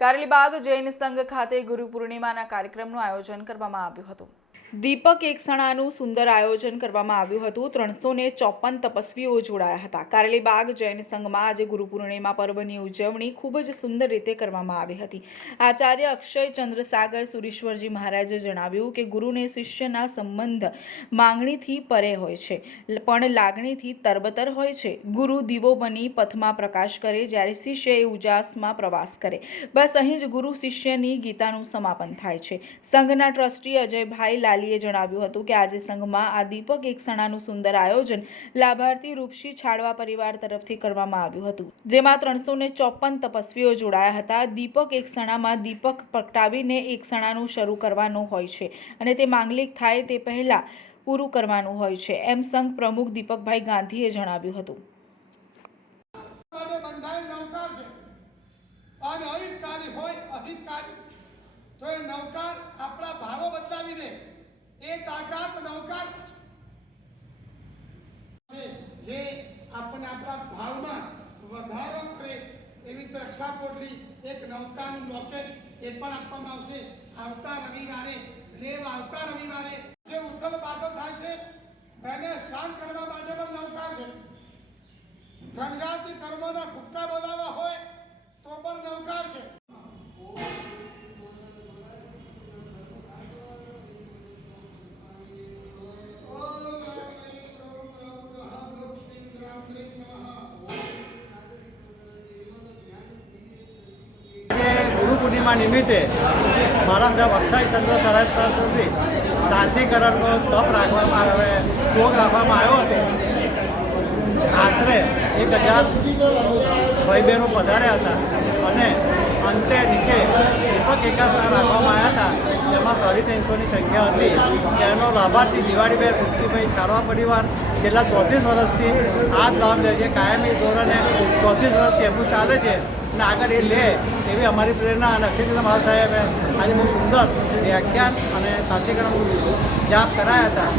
કારલીબાગ જૈન સંઘ ખાતે ગુરુ પૂર્ણિમાના કાર્યક્રમનું આયોજન કરવામાં આવ્યું હતું. દીપક એકસણાનું સુંદર આયોજન કરવામાં આવ્યું હતું. ત્રણસો ને ચોપન તપસ્વીઓ જોડાયા હતા. કારેલીબાગ જૈન સંઘમાં આજે ગુરુ પૂર્ણિમા પર્વની ઉજવણી ખૂબ જ સુંદર રીતે કરવામાં આવી હતી. આચાર્ય અક્ષય ચંદ્રસાગર સુરેશ્વરજી મહારાજે જણાવ્યું કે, ગુરુને શિષ્યના સંબંધ માંગણીથી પરે હોય છે, પણ લાગણીથી તરબતર હોય છે. ગુરુ દીવો બની પથમાં પ્રકાશ કરે, જ્યારે શિષ્ય એ ઉજાસમાં પ્રવાસ કરે. બસ અહીં જ ગુરુ શિષ્યની ગીતાનું સમાપન થાય છે. સંઘના ટ્રસ્ટી અજયભાઈ લાલીએ જણાવ્યું હતું કે આજે સંઘમાં આ દીપક એકસણાનું સુંદર આયોજન લાભાર્થી રૂપસી છાડવા પરિવાર તરફથી કરવામાં આવ્યું હતું. જેમાં ત્રણસો ને ચોપન તપસ્વીઓ જોડાયા હતા. દીપક એકસણામાં દીપક પ્રગટાવીને એકસણાનું શરૂ કરવાનું હોય છે અને તે માંગલિક થાય તે પહેલાં પૂરું કરવાનું હોય છે એમ સંઘ પ્રમુખ દીપકભાઈ ગાંધીએ જણાવ્યું હતું. અને અહિતકારી હોય અહિતકારી. તો એ નવકાર આપણા ભાવો બદલાવી દે એ તાકાત નૌકાર છે જે આપણને આપણા ભાવમાં વધારો કરે એવી રક્ષા પોટલી એક નૌકાનું લોકેટ એ પણ આપવામાં આવશે. આવતા રવિવારે દેવ આવતા રવિવારે જે ઉથલ પાથલ થાય છે, એને શાંત કરવા માટે પણ નૌકા છે. ગંગાથી કર્મોના ભૂક્કા બોલાવા હોય તો પણ નવકાર છે ઓમ શ્રી ઓમ નમઃ લક્ષ્મી ગ્રામ ત્રિમ નમઃ આજે ગુરુ પૂર્ણિમા નિમિત્તે મારા સાહેબ અક્ષયચંદ્ર ચંદ્ર સરસ્વતી શાંતિકરણનો તપ રાખવામાં આવે શ્લોક રાખવામાં આવ્યો હતો. આશરે એક હજાર ભાઈ બહેનો પધાર્યા હતા અને અંતે નીચે દીપક એકાસના રાખવામાં આવ્યા હતા. ત્રણસોની સંખ્યા હતી. તેનો લાભાર્થી દિવાળીબેન પૃથ્વીભાઈ સારવા પરિવાર, છેલ્લા ચોત્રીસ વર્ષથી આ જ લાભ લે છે. કાયમી ધોરણે ચોત્રીસ વર્ષથી એમનું ચાલે છે અને આગળ એ લે એવી અમારી પ્રેરણા અને અક્ષયચંદ્ર મહારાજ સાહેબે આજે બહુ સુંદર વ્યાખ્યાન અને શાંતિકરણ જાપ કરાયા હતા.